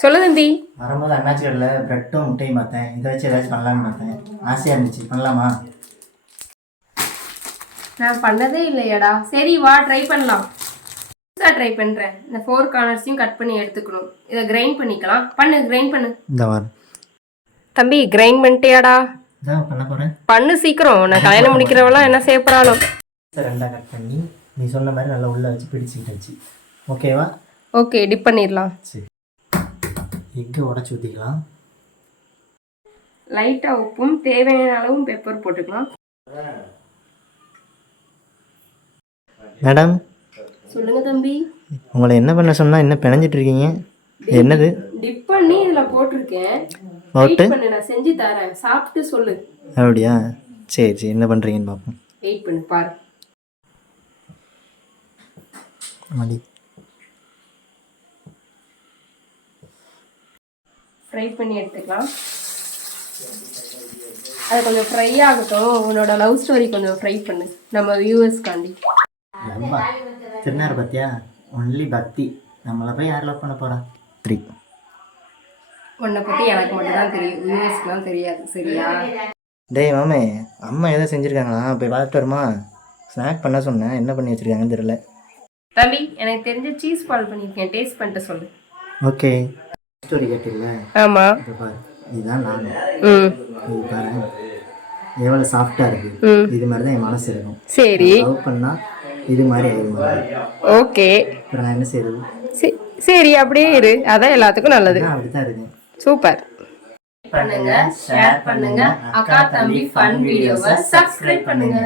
சொல்லு தம்பி. வரும்போது அண்ணாச்சி கடையில் ப்ரெட்டும் முட்டையும் பார்த்தேன். இதை வச்சு ஏதாச்சும் பண்ணலான்னு பார்த்தேன். ஆசையாக இருந்துச்சு, பண்ணலாமா? நான் பண்ணதே இல்லையாடா. சரி வா ட்ரை பண்ணலாம். ட்ரை பண்ணுறேன். இந்த 4 கார்னர்ஸையும் கட் பண்ணி எடுத்துக்கணும். இதை கிரைண்ட் பண்ணிக்கலாம். கிரைண்ட் பண்ணு. இந்த வார் தம்பி கிரைண்ட் பண்ணிட்டியாடா? இதான் பண்ண போகிறேன். பண்ணு சீக்கிரம். நான் கல்யாணம் முடிக்கிறவெல்லாம் என்ன செய்ய போகிறாலும். ரெண்டாக கட் பண்ணி நீ சொன்ன மாதிரி நல்லா உள்ளே வச்சு பிடிச்சிக்கிட்டாச்சு. ஓகேவா? ஓகே, டிப் பண்ணிடலாம். சரி, எக்கு உடச்சி ஊற்றிக்கலாம். லைட்டாக உப்பும் தேவையான அளவும் பெப்பர் போட்டுக்கலாம். மேடம் சொல்லுங்க தம்பி. உங்களை என்ன பண்ண சொன்னால் என்ன பிணைஞ்சிட்டு இருக்கீங்க? என்னது? டிப் பண்ணி இதில் போட்டிருக்கேன். போட்டு நான் செஞ்சு தரேன், சாப்பிட்டு சொல்லு. அப்படியா? சரி சரி, என்ன பண்ணுறீங்கன்னு பார்ப்போம். வெயிட் பண்ணு பாரு. மதி ஃப்ரை பண்ணி எடுத்துக்கலாம். அது கொஞ்சம் ஃப்ரை ஆகட்டும். உன்னோட லவ் ஸ்டோரி கொஞ்சம் ஃப்ரை பண்ணு, நம்ம வியூவர்ஸ்காண்டி. திருநாறு பார்த்தியா? ஒன்லி பக்தி. நம்மளை போய் யார் லவ் பண்ண போகிறா? 3. உன்னை பற்றி எனக்கு மட்டும் தான் தெரியும், வியூவர்ஸ்க்குலாம் தெரியாது. சரியா? டேய் மாமே, அம்மா எதோ செஞ்சுருக்காங்களா? போய் பார்த்துட்டு வருமா? ஸ்நாக் பண்ண சொன்னேன், என்ன பண்ணி வச்சுருக்காங்கன்னு தெரியல. தம்பி எனக்கு தெரிஞ்ச சீஸ் பால் பண்ணியிருக்கேன், டேஸ்ட் பண்ணிட்டு சொல்லு. ஓகே. ஸ்டோரி கேட்டில்ல? ஆமாம். இப்போ பாரு, இதுதான் நான். இது பாரு எவ்வளோ சாஃப்டாக இருக்குது. இது மாதிரி தான் என் மனசு இருக்கும். சரி, லவ் பண்ணால் இது மாதிரி ஆயிடும். ஓகே. அப்புறம் நான் என்ன செய்யறது? சரி அப்படியே இரு, அதான் எல்லாத்துக்கும் நல்லது. அப்படித்தான் இருக்கு. சூப்பர். பண்ணுங்க, ஷேர் பண்ணுங்க. அக்கா தம்பி ஃபன் வீடியோவை சப்ஸ்கிரைப் பண்ணுங்க.